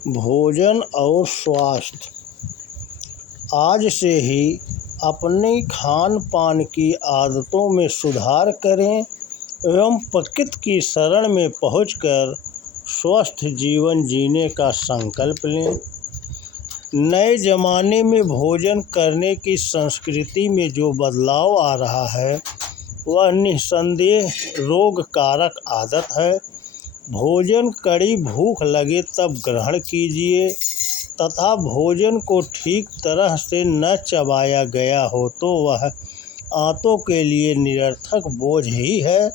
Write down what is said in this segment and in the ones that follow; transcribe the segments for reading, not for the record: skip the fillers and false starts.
भोजन और स्वास्थ्य। आज से ही अपने खान पान की आदतों में सुधार करें एवं प्रकृति की शरण में पहुंचकर स्वस्थ जीवन जीने का संकल्प लें। नए ज़माने में भोजन करने की संस्कृति में जो बदलाव आ रहा है वह निस्संदेह रोग कारक आदत है। भोजन कड़ी भूख लगे तब ग्रहण कीजिए तथा भोजन को ठीक तरह से न चबाया गया हो तो वह आंतों के लिए निरर्थक बोझ ही है।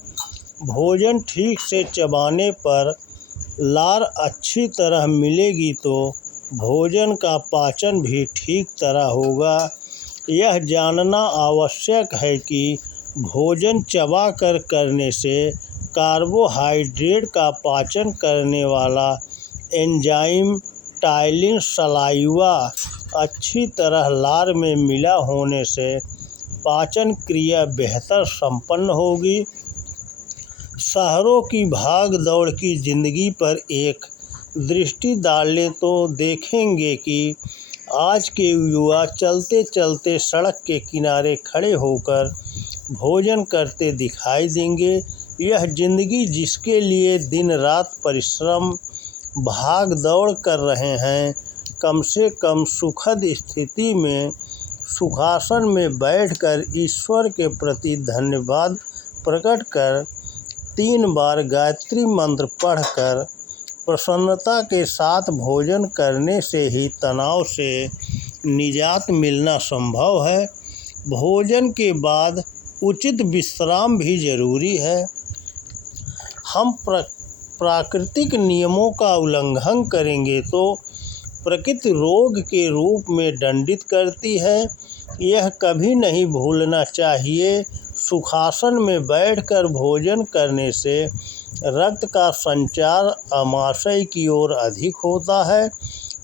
भोजन ठीक से चबाने पर लार अच्छी तरह मिलेगी तो भोजन का पाचन भी ठीक तरह होगा। यह जानना आवश्यक है कि भोजन चबाकर करने से कार्बोहाइड्रेट का पाचन करने वाला एंजाइम टाइलिन सलाइवा अच्छी तरह लार में मिला होने से पाचन क्रिया बेहतर संपन्न होगी। शहरों की भाग दौड़ की जिंदगी पर एक दृष्टि डालें तो देखेंगे कि आज के युवा चलते चलते सड़क के किनारे खड़े होकर भोजन करते दिखाई देंगे। यह जिंदगी जिसके लिए दिन रात परिश्रम भाग दौड़ कर रहे हैं, कम से कम सुखद स्थिति में सुखासन में बैठकर ईश्वर के प्रति धन्यवाद प्रकट कर 3 बार गायत्री मंत्र पढ़कर प्रसन्नता के साथ भोजन करने से ही तनाव से निजात मिलना संभव है। भोजन के बाद उचित विश्राम भी जरूरी है। हम प्राकृतिक नियमों का उल्लंघन करेंगे तो प्रकृति रोग के रूप में दंडित करती है। यह कभी नहीं भूलना चाहिए। सुखासन में बैठकर भोजन करने से रक्त का संचार आमाशय की ओर अधिक होता है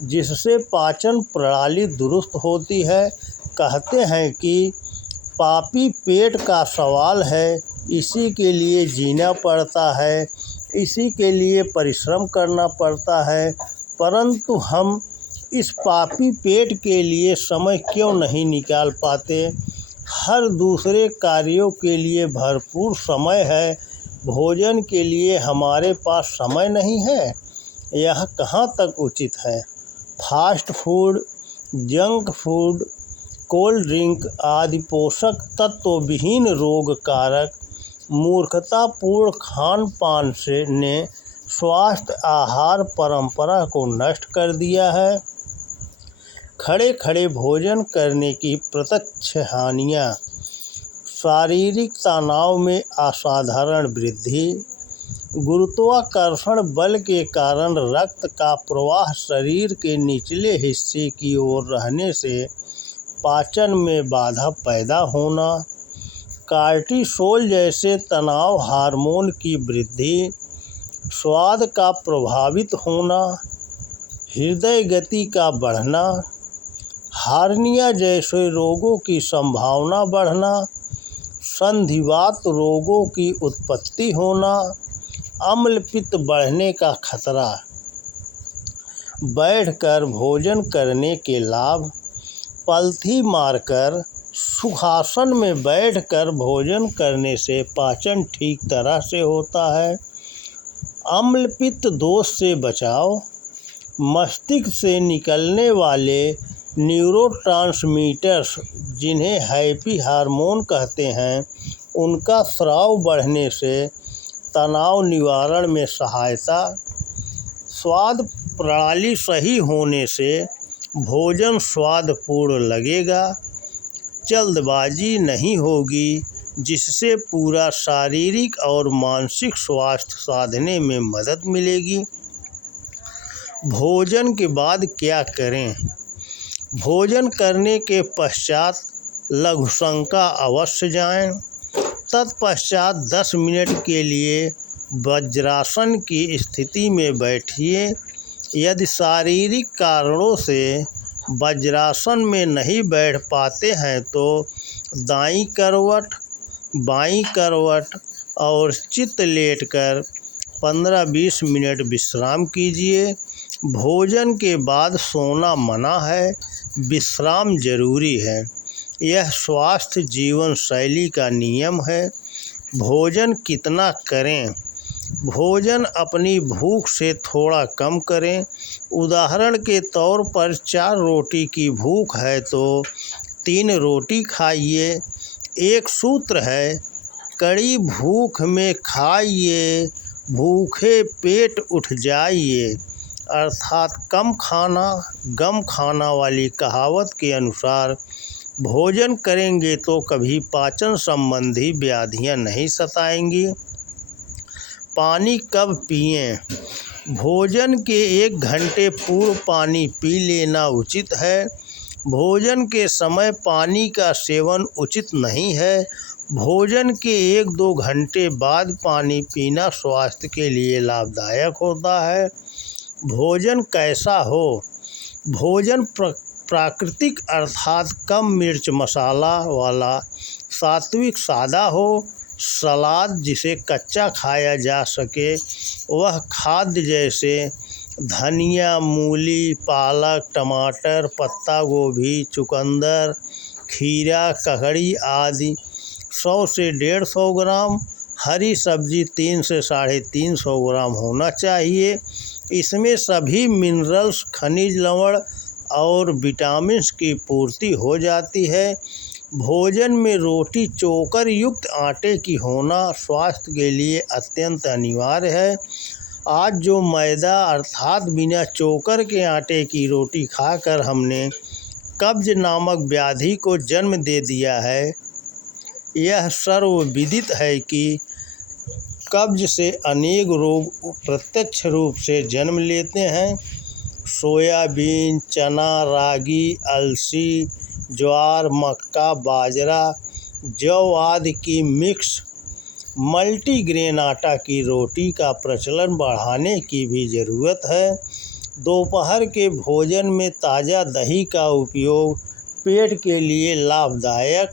जिससे पाचन प्रणाली दुरुस्त होती है। कहते हैं कि पापी पेट का सवाल है, इसी के लिए जीना पड़ता है, इसी के लिए परिश्रम करना पड़ता है, परंतु हम इस पापी पेट के लिए समय क्यों नहीं निकाल पाते। हर दूसरे कार्यों के लिए भरपूर समय है, भोजन के लिए हमारे पास समय नहीं है। यह कहाँ तक उचित है। Fast food, junk food, cold drink आदि पोषक तत्व विहीन रोग कारक मूर्खतापूर्ण खान पान ने स्वास्थ्य आहार परंपरा को नष्ट कर दिया है। खड़े खड़े भोजन करने की प्रत्यक्ष हानियाँ: शारीरिक तनाव में असाधारण वृद्धि, गुरुत्वाकर्षण बल के कारण रक्त का प्रवाह शरीर के निचले हिस्से की ओर रहने से पाचन में बाधा पैदा होना, कार्टिसोल जैसे तनाव हार्मोन की वृद्धि, स्वाद का प्रभावित होना, हृदय गति का बढ़ना, हार्निया जैसे रोगों की संभावना बढ़ना, संधिवात रोगों की उत्पत्ति होना, अम्ल पित्त बढ़ने का खतरा। बैठकर भोजन करने के लाभ: पलथी मारकर सुखासन में बैठकर भोजन करने से पाचन ठीक तरह से होता है। अम्ल पित्त दोष से बचाव: मस्तिष्क से निकलने वाले न्यूरोट्रांसमीटर्स जिन्हें हैप्पी हार्मोन कहते हैं, उनका स्राव बढ़ने से तनाव निवारण में सहायता। स्वाद प्रणाली सही होने से भोजन स्वादपूर्ण लगेगा। जल्दबाजी नहीं होगी जिससे पूरा शारीरिक और मानसिक स्वास्थ्य साधने में मदद मिलेगी। भोजन के बाद क्या करें? भोजन करने के पश्चात लघुशंका अवश्य जाएं। तत्पश्चात 10 मिनट के लिए वज्रासन की स्थिति में बैठिए। यदि शारीरिक कारणों से वज्रासन में नहीं बैठ पाते हैं तो दाईं करवट, बाईं करवट और चित लेटकर 15-20 मिनट विश्राम कीजिए। भोजन के बाद सोना मना है, विश्राम जरूरी है। यह स्वास्थ्य जीवन शैली का नियम है। भोजन कितना करें? भोजन अपनी भूख से थोड़ा कम करें। उदाहरण के तौर पर 4 रोटी की भूख है तो 3 रोटी खाइए। एक सूत्र है, कड़ी भूख में खाइए, भूखे पेट उठ जाइए। अर्थात कम खाना गम खाना वाली कहावत के अनुसार भोजन करेंगे तो कभी पाचन संबंधी व्याधियां नहीं सताएंगी। पानी कब पिएं? भोजन के 1 घंटे पूर्व पानी पी लेना उचित है। भोजन के समय पानी का सेवन उचित नहीं है। भोजन के 1-2 घंटे बाद पानी पीना स्वास्थ्य के लिए लाभदायक होता है। भोजन कैसा हो? भोजन प्राकृतिक अर्थात कम मिर्च मसाला वाला, सात्विक सादा हो। सलाद जिसे कच्चा खाया जा सके, वह खाद्य जैसे धनिया, मूली, पालक, टमाटर, पत्ता गोभी, चुकंदर, खीरा, ककड़ी आदि 100 से 150 ग्राम। हरी सब्जी 300 से 350 ग्राम होना चाहिए। इसमें सभी मिनरल्स, खनिज लवण और विटामिन्स की पूर्ति हो जाती है। भोजन में रोटी चोकर युक्त आटे की होना स्वास्थ्य के लिए अत्यंत अनिवार्य है। आज जो मैदा अर्थात बिना चोकर के आटे की रोटी खाकर हमने कब्ज नामक व्याधि को जन्म दे दिया है, यह सर्वविदित है कि कब्ज से अनेक रोग प्रत्यक्ष रूप से जन्म लेते हैं। सोयाबीन, चना, रागी, अलसी, ज्वार, मक्का, बाजरा, जौ आदि की मिक्स मल्टीग्रेन आटा की रोटी का प्रचलन बढ़ाने की भी ज़रूरत है। दोपहर के भोजन में ताज़ा दही का उपयोग पेट के लिए लाभदायक,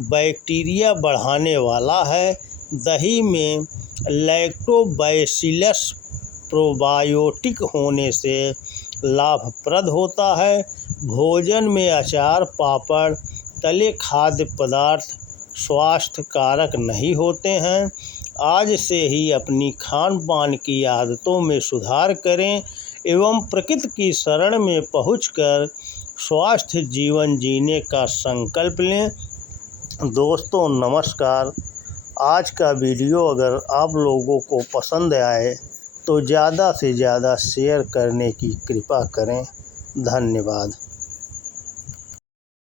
बैक्टीरिया बढ़ाने वाला है। दही में लैक्टोबैसिलस प्रोबायोटिक होने से लाभप्रद होता है। भोजन में अचार, पापड़, तले खाद्य पदार्थ स्वास्थ्य कारक नहीं होते हैं। आज से ही अपनी खान पान की आदतों में सुधार करें एवं प्रकृति की शरण में पहुंचकर स्वास्थ्य जीवन जीने का संकल्प लें। दोस्तों नमस्कार। आज का वीडियो अगर आप लोगों को पसंद आए तो ज़्यादा से ज़्यादा शेयर करने की कृपा करें। धन्यवाद।